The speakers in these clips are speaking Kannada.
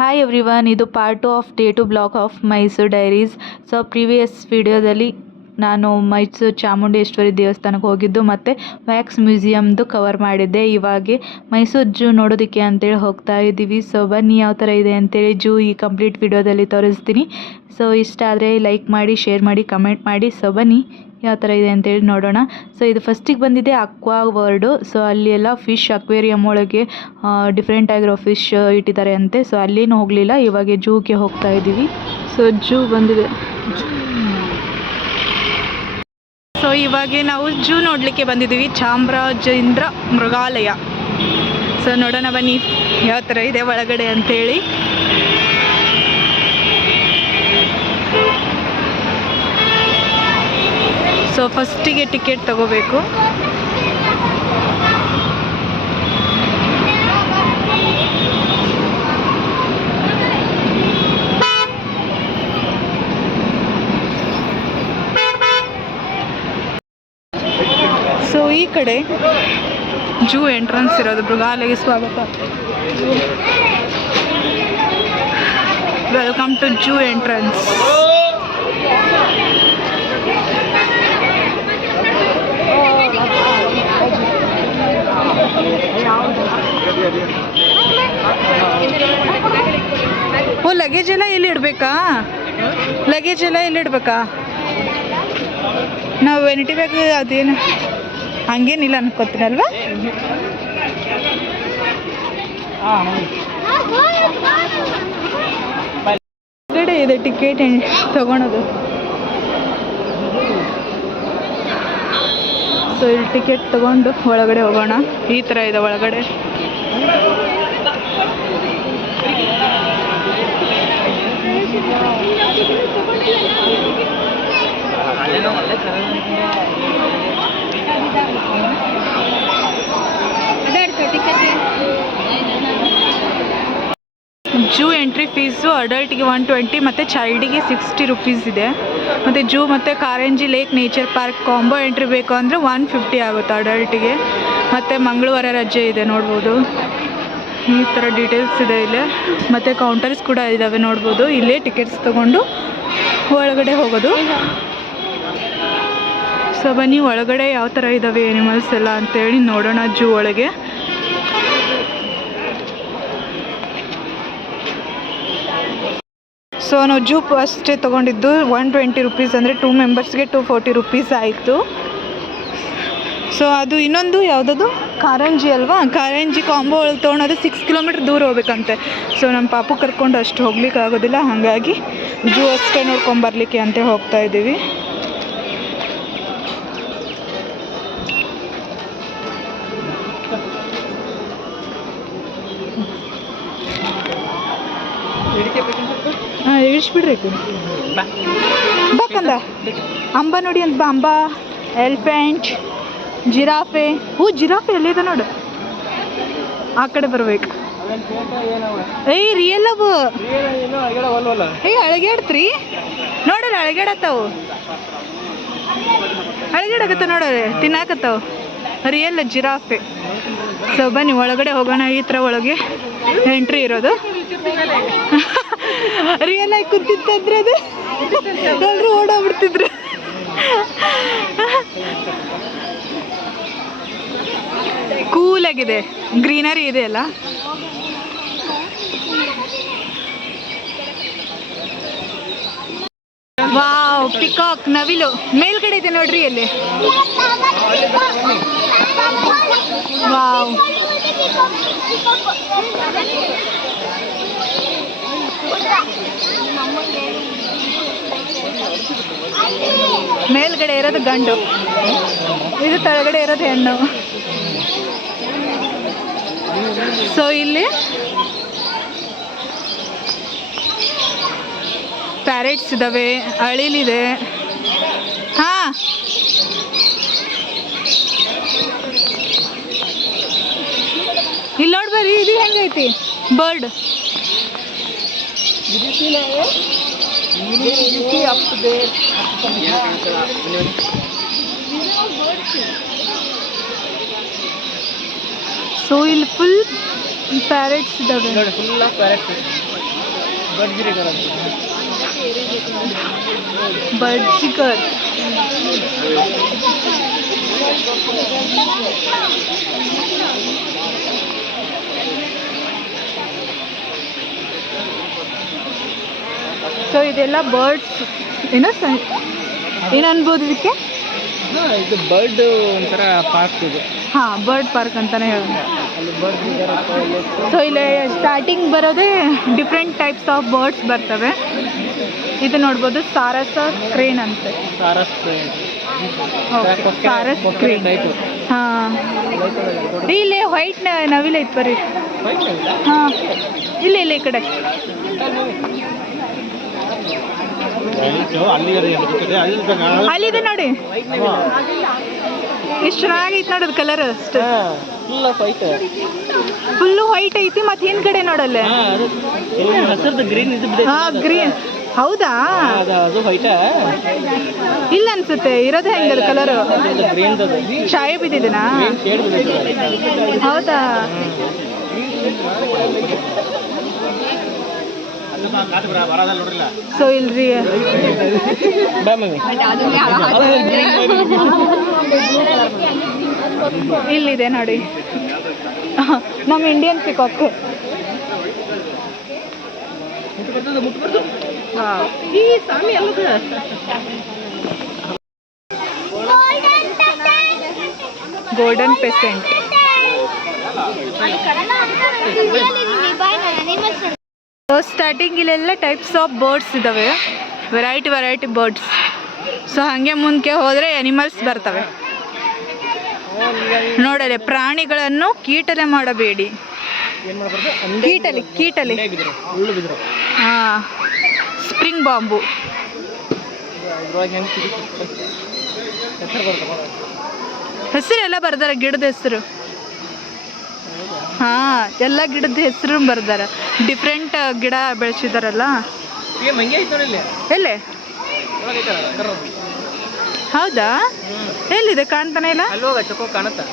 ಹಾಯ್ ಎವ್ರಿವನ್, ಇದು part 2 of day 2 blog of Mysuru diaries. So previous ವಿಡಿಯೋದಲ್ಲಿ ನಾನು ಮೈಸೂರು ಚಾಮುಂಡೇಶ್ವರಿ ದೇವಸ್ಥಾನಕ್ಕೆ ಹೋಗಿದ್ದು ಮತ್ತು ವ್ಯಾಕ್ಸ್ ಮ್ಯೂಸಿಯಮ್ದು ಕವರ್ ಮಾಡಿದ್ದೆ. ಇವಾಗ ಮೈಸೂರು ಝೂ ನೋಡೋದಕ್ಕೆ ಅಂತೇಳಿ ಹೋಗ್ತಾ ಇದ್ದೀವಿ. ಸೊ ಬನ್ನಿ ಯಾವ ಥರ ಇದೆ ಅಂತೇಳಿ ಝೂ ಈ ಕಂಪ್ಲೀಟ್ ವಿಡಿಯೋದಲ್ಲಿ ತೋರಿಸ್ತೀನಿ. ಸೊ ಇಷ್ಟ ಆದರೆ ಲೈಕ್ ಮಾಡಿ, ಶೇರ್ ಮಾಡಿ, ಕಮೆಂಟ್ ಮಾಡಿ. ಸೊ ಬನ್ನಿ ಯಾವ ಥರ ಇದೆ ಅಂತೇಳಿ ನೋಡೋಣ. ಸೊ ಇದು ಫಸ್ಟಿಗೆ ಬಂದಿದೆ ಅಕ್ವಾ ವರ್ಲ್ಡು. ಸೊ ಅಲ್ಲಿ ಎಲ್ಲ ಫಿಶ್ ಅಕ್ವೇರಿಯಮ್ ಒಳಗೆ ಡಿಫ್ರೆಂಟ್ ಆಗಿರೋ ಫಿಶ್ ಇಟ್ಟಿದ್ದಾರೆ ಅಂತೆ. ಸೊ ಅಲ್ಲೇನು ಹೋಗಲಿಲ್ಲ, ಇವಾಗ ಝೂಗೆ ಹೋಗ್ತಾ ಇದ್ದೀವಿ. ಸೊ ಝೂ ಬಂದಿದೆ. ಸೊ ಇವಾಗ ನಾವು ಝೂ ನೋಡಲಿಕ್ಕೆ ಬಂದಿದ್ದೀವಿ, ಚಾಮರಾಜೇಂದ್ರ ಮೃಗಾಲಯ. ಸೊ ನೋಡೋಣ ಬನ್ನಿ ಯಾವ ಥರ ಇದೆ ಒಳಗಡೆ ಅಂತೇಳಿ. ಸೊ ಫಸ್ಟಿಗೆ ಟಿಕೆಟ್ ತಗೋಬೇಕು. ಸೊ ಈ ಕಡೆ ಝೂ ಎಂಟ್ರೆನ್ಸ್ ಇರೋದು. ಮೃಗಾಲಯಕ್ಕೆ ಸ್ವಾಗತ. Welcome to zoo entrance. ಓ, ಲಗೇಜ್ ಎಲ್ಲ ಎಲ್ಲಿ ಇಡಬೇಕಾ? ಲಗೇಜ್ ಎಲ್ಲ ಎಲ್ಲಿ ಇಡಬೇಕಾ? ನಾವು ವೆನಿಟಿ ಬ್ಯಾಗ್ ಅದೇನು ಹಂಗೇನಿಲ್ಲ ಅನ್ಕೋತೀನಲ್ವಾ? ಹೊರಗಡೆ ಇದೆ ಟಿಕೆಟ್ ತಗೊಳೋದು. ಸೊ ಇಲ್ಲಿ ಟಿಕೆಟ್ ತಗೊಂಡು ಒಳಗಡೆ ಹೋಗೋಣ. ಈ ಥರ ಇದೆ ಒಳಗಡೆ. ಝೂ ಎಂಟ್ರಿ ಫೀಸು ಅಡಲ್ಟಿಗೆ 120 ಮತ್ತು ಚೈಲ್ಡಿಗೆ 60 ರುಪೀಸ್ ಇದೆ. ಮತ್ತು ಝೂ ಮತ್ತು Karanji lake nature park combo entry ಬೇಕು ಅಂದರೆ 150 ಆಗುತ್ತೆ ಅಡಲ್ಟಿಗೆ. ಮತ್ತು ಮಂಗಳವಾರ ರಜೆ ಇದೆ, ನೋಡ್ಬೋದು. ಈ ಥರ ಡೀಟೇಲ್ಸ್ ಇದೆ ಇಲ್ಲೇ. ಮತ್ತು ಕೌಂಟರ್ಸ್ ಕೂಡ ಇದ್ದಾವೆ, ನೋಡ್ಬೋದು. ಇಲ್ಲೇ ಟಿಕೆಟ್ಸ್ ತೊಗೊಂಡು ಒಳಗಡೆ ಹೋಗೋದು. ಸೊ ಬನ್ನಿ ಒಳಗಡೆ ಯಾವ ಥರ ಇದ್ದಾವೆ ಎನಿಮಲ್ಸ್ ಎಲ್ಲ ಅಂತೇಳಿ ನೋಡೋಣ ಝೂ ಒಳಗೆ. ಸೊ ನಾವು ಝೂ ಅಷ್ಟೇ ತೊಗೊಂಡಿದ್ದು 120 ರುಪೀಸ್, ಅಂದರೆ 2 ಮೆಂಬರ್ಸ್ಗೆ 240 ರುಪೀಸ್ ಆಯಿತು. ಸೊ ಅದು ಇನ್ನೊಂದು ಯಾವುದದು ಕಾರಂಜಿ ಅಲ್ವಾ, ಕಾರಂಜಿ ಕಾಂಬೋ ಒಳಗೆ ತೊಗೊಳೋದು 6 ಕಿಲೋಮೀಟ್ರ್ ದೂರ ಹೋಗ್ಬೇಕಂತೆ. ಸೊ ನಮ್ಮ ಪಾಪು ಕರ್ಕೊಂಡು ಅಷ್ಟು ಹೋಗ್ಲಿಕ್ಕೆ ಆಗೋದಿಲ್ಲ, ಹಾಗಾಗಿ ಝೂ ಅಷ್ಟೇ ನೋಡ್ಕೊಂಬರ್ಲಿಕ್ಕೆ ಅಂತ ಹೋಗ್ತಾ ಇದ್ದೀವಿ. ಹಾಂ, ಇಳಿಸ್ಬಿಡ್ರಿ ಬೇಕಂದ. ಅಂಬ ನೋಡಿ ಅಂತ ಬಾ. ಅಂಬ, ಎಲಿಫೆಂಟ್, ಜಿರಾಫೆ. ಜಿರಾಫೆ ಎಲ್ಲಿದೆ ನೋಡು, ಆ ಕಡೆ ಬರ್ಬೇಕು. ಏಯ್ ರಿಯಲ್ ಅವು. ಅಳಗ್ಯಾಡ್ತ್ರಿ ನೋಡ್ರಿ, ಅಳಗ್ಯಾಡತ್ತಾವು, ಅಳಗ್ಯಾಡಕತ್ತ ನೋಡ್ರಿ, ತಿನ್ನಾಕತ್ತಾವ. Real giraffe. ಸೊ ಬನ್ನಿ ಒಳಗಡೆ ಹೋಗೋಣ. ಈ ಥರ ಒಳಗೆ ಎಂಟ್ರಿ ಇರೋದು. ರಿಯಲ್ ಆಗಿ ಕೂತಿತ್ತಂದ್ರೆ ಅದು ಎಲ್ಲರೂ ಓಡೋಗ್ಬಿಡ್ತಿದ್ರು. ಕೂಲಾಗಿದೆ, ಗ್ರೀನರಿ ಇದೆ ಅಲ್ಲ. ವಾವ್, ಪಿಕಾಕ್, ನವಿಲು ಮೇಲ್ಗಡೆ ಇದೆ ನೋಡ್ರಿ ಅಲ್ಲಿ. ವಾವ್, ಮೇಲ್ಗಡೆ ಇರೋದು ಗಂಡು, ಇದು ಕೆಳಗಡೆ ಇರೋದು ಹೆಣ್ಣು. ಸೊ ಇಲ್ಲಿ ಪ್ಯಾರೆಟ್ಸ್ ಇದ್ದಾವೆ, ಅಳಿಲಿದೆ. ಹಾಂ, ಇಲ್ಲಿ ನೋಡ್ಬರ್ರಿ, ಇದು ಹೆಂಗೈತಿ ಬರ್ಡ್. ಸೊ ಇಲ್ಲಿ ಫುಲ್ ಪ್ಯಾರೆಟ್ಸ್ ಇದ್ದಾವೆ. ನೋಡಿ, ಫುಲ್ ಆಫ್ ಪ್ಯಾರೆಟ್ಸ್. ಬಡ್ಜಿಕರ್. ಸೊ ಇದೆಲ್ಲ ಬರ್ಡ್ಸ್ ಏನೋ ಏನು ಅನ್ಬೋದು ಇದಕ್ಕೆ? ಇದು ಬರ್ಡ್ ಒಂಥರ ಪಾರ್ಕ್ ಇದು. ಹಾಂ, ಬರ್ಡ್ ಪಾರ್ಕ್ ಅಂತಾನೆ ಹೇಳೋದು. ಸೊ ಇಲ್ಲಿ ಸ್ಟಾರ್ಟಿಂಗ್ ಬರೋದೇ ಡಿಫ್ರೆಂಟ್ ಟೈಪ್ಸ್ ಆಫ್ ಬರ್ಡ್ಸ್ ಬರ್ತವೆ. ಇದು ನೋಡ್ಬೋದು ಸಾರಸ ಕ್ರೇನ್ ಅಂತೆ. ಸಾರಸ್ ಕ್ರೇನ್. ಸಾರಸ್ ಕ್ರೇನ್. ಹಾಂ, ಇಲ್ಲಿ ವೈಟ್ ನವಿಲ ಐತ್ ಬರ್ರಿ. ಹಾಂ, ಇಲ್ಲ ಇಲ್ಲ ಈ ಕಡೆ. ಅಲ್ಲಿದೆ ನೋಡಿ, ಎಷ್ಟು ಚೆನ್ನಾಗೈತೆ ನೋಡೋದು ಕಲರ್. ಫುಲ್ಲು ವೈಟ್ ಐತಿ. ಮತ್ತೆ ಹಿಂದ್ಗಡೆ ನೋಡಲ್ಲ ಗ್ರೀನ್. ಹೌದಾ? ಇಲ್ಲ ಅನ್ಸುತ್ತೆ, ಇರೋದೇ ಹೆಂಗದ ಕಲರ್. ಛಾಯೆ ಬಿದ್ದಿದೆನಾ? ಹೌದಾ? ಸೊ ಇಲ್ರಿ ಇಲ್ಲಿದೆ ನೋಡಿ ನಮ್ಮ Indian peacock. Golden peasant. Starting ಇಲ್ಲೆಲ್ಲ ಟೈಪ್ಸ್ ಆಫ್ ಬರ್ಡ್ಸ್ ಇದ್ದಾವೆ, ವೆರೈಟಿ ಬರ್ಡ್ಸ್. ಸೊ ಹಾಗೆ ಮುಂದೆ ಹೋದರೆ ಅನಿಮಲ್ಸ್ ಬರ್ತವೆ. ನೋಡಲೆ ಪ್ರಾಣಿಗಳನ್ನು ಕೀಟಲೆ ಮಾಡಬೇಡಿ. ಕೀಟಲಿ ಹಾಂ, ಸ್ಪ್ರಿಂಗ್ ಬಾಂಬು. ಹೆಸರು ಎಲ್ಲ ಬರ್ದಾರ, ಗಿಡದ ಹೆಸರು. ಹಾಂ, ಎಲ್ಲ ಗಿಡದ ಹೆಸರು ಬರ್ದಾರ. ಡಿಫ್ರೆಂಟ್ ಗಿಡ ಬೆಳೆಸಿದಾರಲ್ಲ. ಎಲ್ಲೇ? ಹೌದಾ? ಎಲ್ಲಿದೆ? ಕಾಣ್ತಾನೆ ಇಲ್ಲ. ಕಾಣುತ್ತಾ?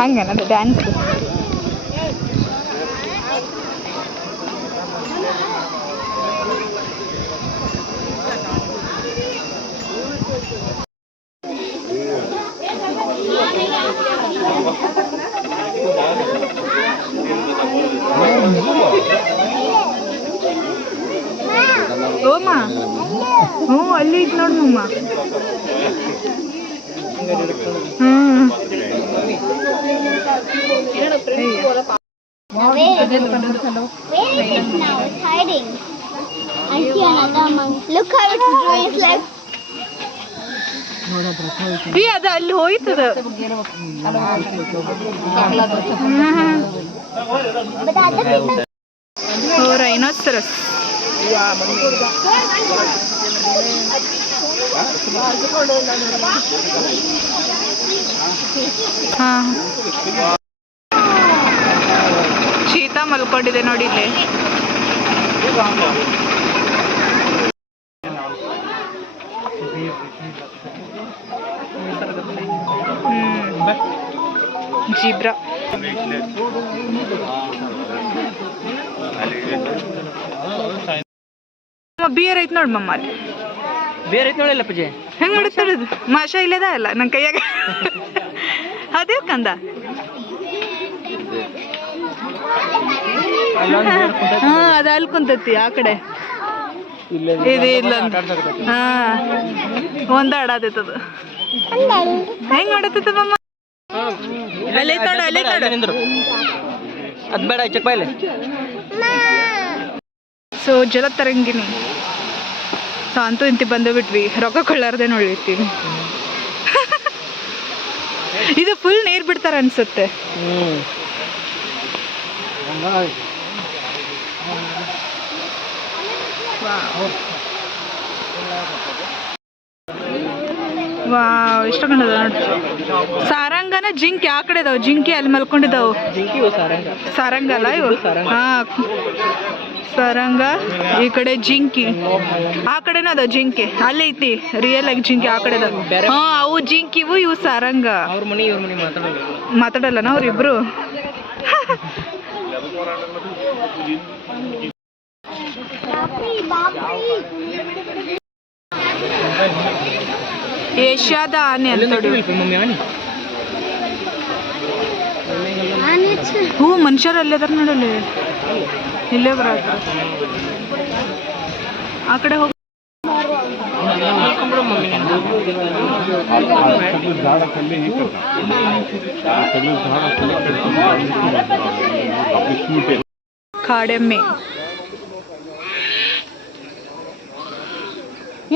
ಹಂಗೇನದು ಡ್ಯಾನ್ಸ್. ಓಮ, ಹ್ಞೂ ಅಲ್ಲಿ ಐತೆ ನೋಡಿ ಮಮ್ಮ. ಅದು ಅಲ್ಲಿ ಹೋಯ್ತದ. ರೈನೋಸರಸ್. ಹಾಂ, ಚೀತಾ ಮಲ್ಕೊಂಡಿದೆ ನೋಡಿ ಇಲ್ಲಿ. ಜೀಬ್ರಾ. ಬಿಯರ್ ಐತ್ ನೋಡಿ ಮಮ್ಮ ಅಲ್ಲಿ. ಬೇರೆ ಐತೆ ನೋಡಿಲ್ಲ ಪೂಜೆ. ಹೆಂಗ್ ಮಾಡುತ್ತಿರೋದು? ಮಾಷ ಇಲ್ಲದ ಅಲ್ಲ ನನ್ನ ಕೈಯಾಗ. ಅದೇ ಕಂದ. ಹಾ, ಅದು ಅಲ್ಲಿ ಕುಂತತಿ ಆ ಕಡೆ. ಇದು ಇಲ್ಲ. ಹಾ, ಒಂದ ಆಡಾತೈತದು. ಹೆಂಗ್ ಮಾಡತ್ತದ ಮಮ್ಮ? ಅಲ್ಲೇ ನೋಡು, ಅಲ್ಲೇ ನೋಡು. ಅದ್ ಬೇಡ, ಚೆಕ್ ಬಾಯ್ಲೆ. ಸೊ ಜಲತರಂಗಿಣಿ. ಸೊ ಅಂತೂ ಇಂತಿ ಬಂದು ಬಿಟ್ವಿ, ರೊಕ್ಕ ಕೊಳ್ಳಾರ್ದೆ ನೋಡಿರ್ತೀವಿ. ಇದು ಫುಲ್ ನೀರು ಬಿಡ್ತಾರ ಅನ್ಸುತ್ತೆ. ವಾವ್, ಎಷ್ಟು ಕಂಡದ ನೋಡಿ. ಸಾರಂಗನ ಜಿಂಕಿ ಆ ಕಡೆ ಇದಾವೆ. ಜಿಂಕಿ ಅಲ್ಲಿ ಮಲ್ಕೊಂಡಿದ್ದಾವು. ಸಾರಂಗ ಅಲ್ಲ ಇವು. ಹಾ, ಸರಂಗ, ಈ ಕಡೆ ಜಿಂಕಿ, ಆ ಕಡೆನೂ ಅದ ಜಿಂಕೆ, ಅಲ್ಲಿ ಐತಿ ರಿಯಲ್ ಆಗಿ ಜಿಂಕಿ ಆ ಕಡೆ ಹಾ ಅವು ಜಿಂಕಿವು, ಇವು ಸರಂಗ. ಅವ್ರ ಮನಿ ಇವ್ರ ಮನಿ ಮಾತಾಡಲ್ಲನ ಅವ್ರಿಬ್ರು. ಏಷ್ಯಾದ ಆನೆ ಅಂತ ಹ್ಞೂ ಮನುಷ್ಯರು ಅಲ್ಲೇ ಅದಾರ ನೋಡಲ್ಲಿ, ಇಲ್ಲೇ ಬರ ಆ ಕಡೆ ಹೋಗಿ. ಕಾಡೆಮ್ಮೆ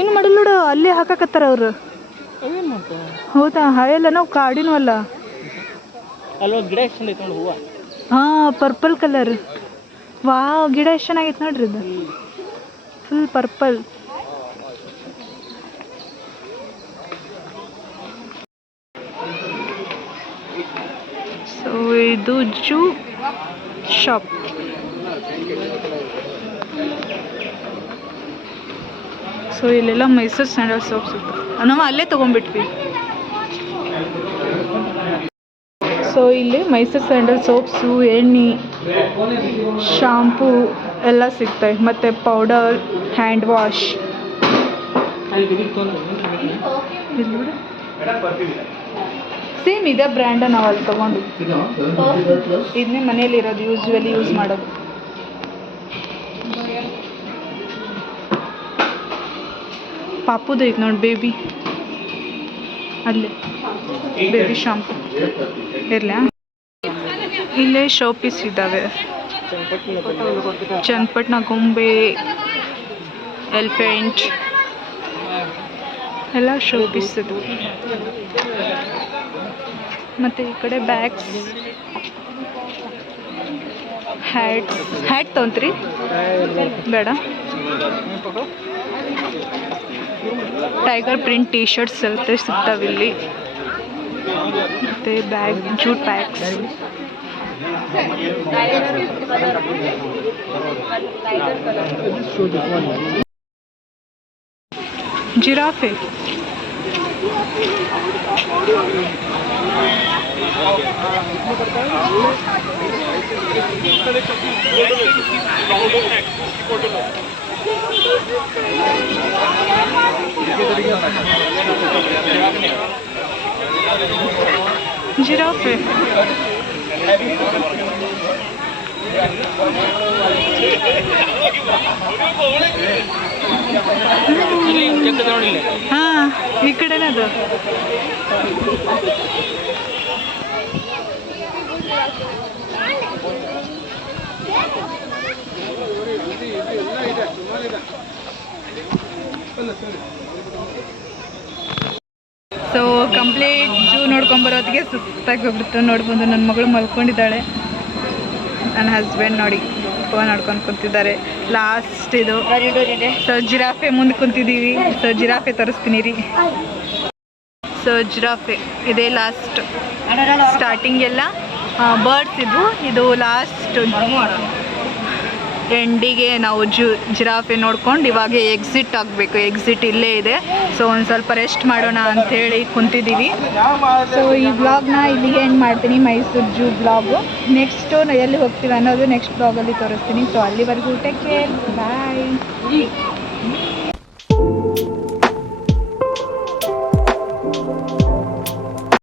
ಏನು ಮಾಡಿಲ್ಲ ನೋಡು, ಅಲ್ಲೇ ಹಾಕಕತ್ತಾರ ಅವ್ರು. ಹೌದಾ? ಹಾಯಲ್ಲ ನಾವು ಕಾಡಿನೂ ಅಲ್ಲ. ಗಿಡ ಎಷ್ಟು ಚಂದ ಐತೆ ನೋಡಿ ಹೂವು. ಹಾಂ ಪರ್ಪಲ್ ಕಲರ್. ವಾವ್, ಗಿಡ ಎಷ್ಟು ಚೆನ್ನಾಗೈತೆ ನೋಡ್ರಿ ಇದು, ಫುಲ್ ಪರ್ಪಲ್. ಸೊ ಇದು ಜೂ ಶಾಪ್. ಸೊ ಇಲ್ಲೆಲ್ಲ ಮೈಸೂರು ಸ್ಯಾಂಡಲ್ ಸೋಪ್ ಸಿಗ್ತವೆ, ನಾವು ಅಲ್ಲೇ ತೊಗೊಂಡ್ಬಿಟ್ವಿ. ಸೊ ಇಲ್ಲಿ ಮೈಸೂರು ಸ್ಯಾಂಡಲ್ ಸೋಪ್ಸು, ಎಣ್ಣೆ, ಶಾಂಪೂ ಎಲ್ಲ ಸಿಗ್ತವೆ, ಮತ್ತು ಪೌಡರ್, ಹ್ಯಾಂಡ್ ವಾಶ್. ಸೇಮ್ ಇದೇ ಬ್ರ್ಯಾಂಡ ನಾವು ಅಲ್ಲಿ ತೊಗೊಂಡು, ಇದನ್ನೇ ಮನೇಲಿ ಇರೋದು, ಯೂಸ್ವಲಿ ಯೂಸ್ ಮಾಡೋದು. ಪಾಪುದು ಐತೆ ನೋಡಿ ಬೇಬಿ, ಅಲ್ಲೇ ಬೇಬಿ ಶಾಂಪು ಇರಲಾ. ಇಲ್ಲೇ ಶೋ ಪೀಸ್ ಇದ್ದಾವೆ, ಚನ್ನಪಟ್ಟಣ ಗೊಂಬೆ, ಎಲಿಫೆಂಟ್ ಎಲ್ಲ ಶೋ ಪೀಸ್ ಇದು. ಮತ್ತು ಈ ಕಡೆ ಬ್ಯಾಗ್ಸ್, ಹ್ಯಾಟ್ ತೊಗೊಂತ್ರಿ ಬೇಡ. ಟೈಗರ್ ಪ್ರಿಂಟ್ ಟೀ ಶರ್ಟ್ಸ್ ಎಲ್ಲ ಸಿಗ್ತಾವೆ ಇಲ್ಲಿ, ಮತ್ತು bag, jute bags. Giraffe, giraffe. ಹಾಂ ಈ ಕಡೆನೇ ಅದು. ಸೊ ಕಂಪ್ಲೀಟ್ ಜೂ ನೋಡ್ಕೊಂಬರೋದಿಗೆ ಸುಸ್ತಾಗಿ ಹೋಗ್ಬಿಡ್ತು. ನೋಡ್ಬೋದು ನನ್ನ ಮಗಳು ಮಲ್ಕೊಂಡಿದ್ದಾಳೆ, ನನ್ನ ಹಸ್ಬೆಂಡ್ ನೋಡಿ ಫೋನ್ ಆಡ್ಕೊಂಡು ಕುಂತಿದ್ದಾರೆ. ಲಾಸ್ಟ್ ಇದು. ಸೊ ಜಿರಾಫೆ ಮುಂದೆ ಕುಂತಿದ್ದೀವಿ. ಸೊ ಜಿರಾಫೆ ತೋರಿಸ್ತೀನಿ ರೀ. ಸೊ ಜಿರಾಫೆ ಇದೇ ಲಾಸ್ಟ್. ಸ್ಟಾರ್ಟಿಂಗ್ ಎಲ್ಲ ಬರ್ಡ್ಸ್ ಇದ್ವು, ಇದು ಲಾಸ್ಟ್ ಎಂಡಿಗೆ ನಾವು ಜಿರಾಫೆ ನೋಡ್ಕೊಂಡು ಇವಾಗ ಎಕ್ಸಿಟ್ ಆಗಬೇಕು. ಎಕ್ಸಿಟ್ ಇಲ್ಲೇ ಇದೆ. ಸೊ ಒಂದು ಸ್ವಲ್ಪ ರೆಸ್ಟ್ ಮಾಡೋಣ ಅಂಥೇಳಿ ಕುಂತಿದ್ದೀವಿ. ಸೊ ಈ ವ್ಲಾಗ್ನ ಇಲ್ಲಿಗೆ ಎಂಡ್ ಮಾಡ್ತೀನಿ, ಮೈಸೂರು ಜೂ ಬ್ಲಾಗು. ನೆಕ್ಸ್ಟು ಎಲ್ಲಿ ಹೋಗ್ತೀವಿ ಅನ್ನೋದು ನೆಕ್ಸ್ಟ್ ಬ್ಲಾಗಲ್ಲಿ ತೋರಿಸ್ತೀನಿ. ಸೊ ಅಲ್ಲಿವರೆಗೂ ಟೇಕ್ ಕೇರ್, ಬಾಯ್.